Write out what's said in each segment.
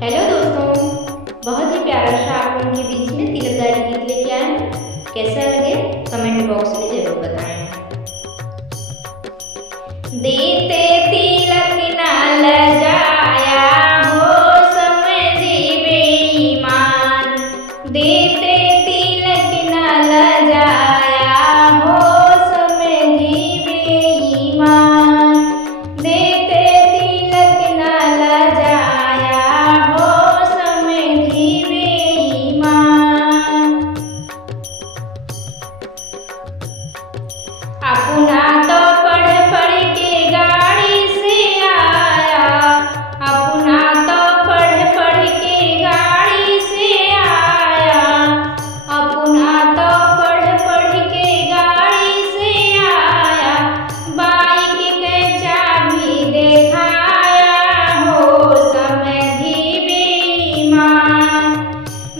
हेलो दोस्तों, बहुत ही प्यारा सा आप लोगों के बीच में तिलकदारी गीत लेके आए हैं। कैसा लगे कमेंट बॉक्स में जरूर बताएं। देते तिलक ना लजाया हो समझी बेईमान, देते तिलक ना लजाया हो समझी बेईमान, देते तिलक ना लजाया हो समझी बेईमान। अपना तो पढ़ पढ़ के गाड़ी से आया, अपना तो पढ़ पढ़ के गाड़ी से आया, अपना तो पढ़ पढ़ के गाड़ी से आया, बाइक के चाबी दिखाया हो समझी बेईमान,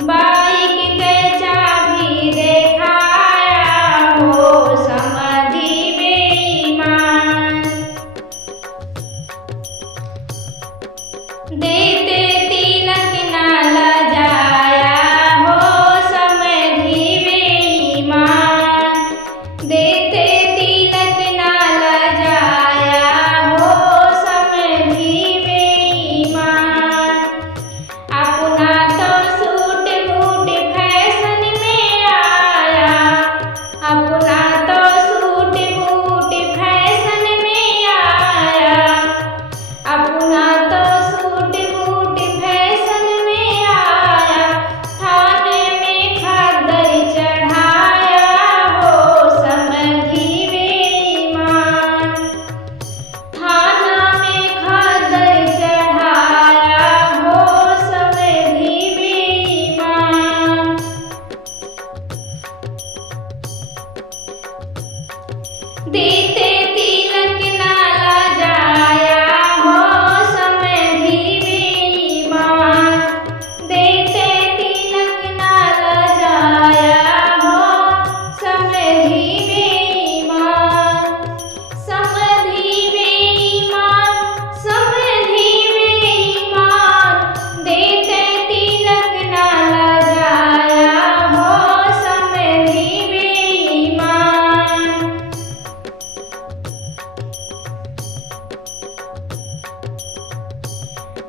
बाइक के चाबी दिखाया हो समझी बेईमान। देते तिलक ना लजाया हो समझी बेईमान, देते तिलक ना लजाया हो समझी बेईमान। अपना तो सूट बूट फैशन में आया, अपना तो सूट बूट फैशन में आया, अपना तो सूट बूट फैशन में आया, थाने में खद्दर चढ़ाया हो समझी बेईमान, थाना में खद्दर चढ़ाया हो समझी बेईमान। देते तिलक ना लजाया हो समझी बेईमान, देते तिलक ना लजाया हो समझी बेईमान, समझी बेईमान, समझी बेईमान, देते तिलक ना लजाया हो समझी बेईमान।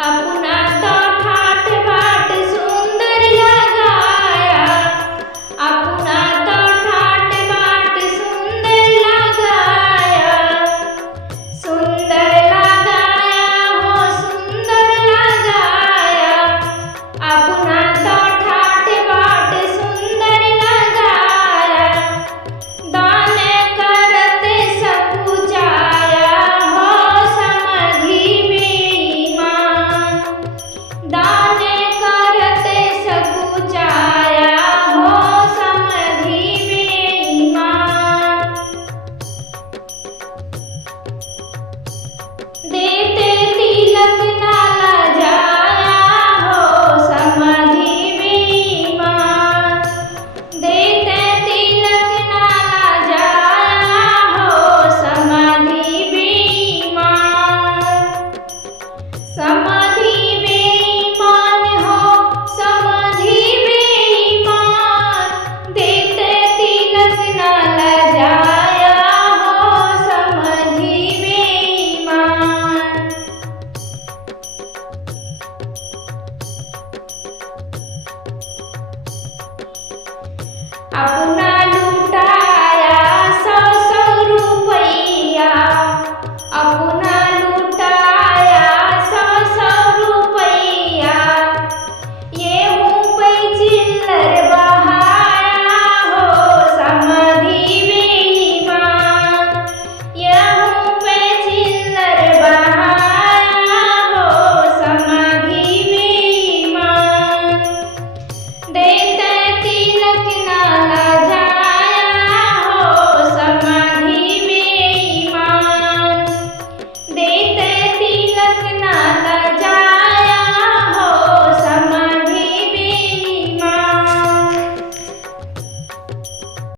अब